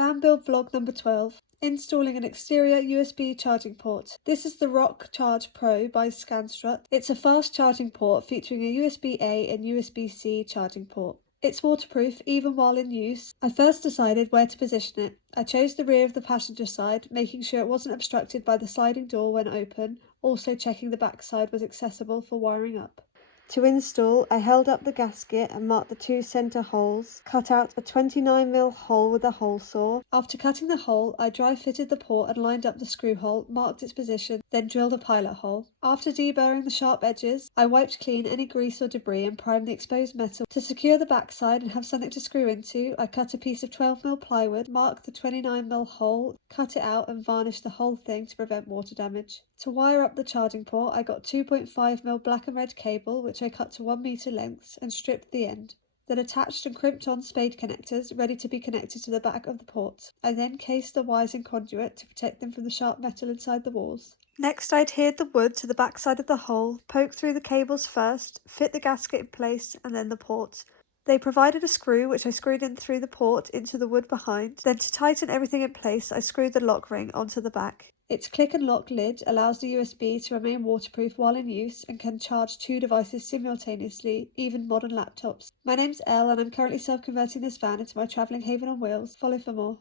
Fan build vlog number 12. Installing an exterior USB charging port. This is the Rock Charge Pro by Scanstrut. It's a fast charging port featuring a USB-A and USB-C charging port. It's waterproof even while in use. I first decided where to position it. I chose the rear of the passenger side, making sure it wasn't obstructed by the sliding door when open, also checking the back side was accessible for wiring up. To install, I held up the gasket and marked the two centre holes, cut out a 29mm hole with a hole saw. After cutting the hole, I dry fitted the port and lined up the screw hole, marked its position, then drilled a pilot hole. After deburring the sharp edges, I wiped clean any grease or debris and primed the exposed metal. To secure the backside and have something to screw into, I cut a piece of 12mm plywood, marked the 29mm hole, cut it out and varnished the whole thing to prevent water damage. To wire up the charging port, I got 2.5mm black and red cable, which I cut to 1 metre lengths and stripped the end. Then attached and crimped on spade connectors ready to be connected to the back of the port. I then cased the wires in conduit to protect them from the sharp metal inside the walls. Next, I adhered the wood to the back side of the hole, poked through the cables first, fit the gasket in place and then the port. They provided a screw which I screwed in through the port into the wood behind. Then to tighten everything in place, I screwed the lock ring onto the back. Its click and lock lid allows the USB to remain waterproof while in use and can charge two devices simultaneously, even modern laptops. My name's Elle and I'm currently self-converting this van into my travelling haven on wheels. Follow for more.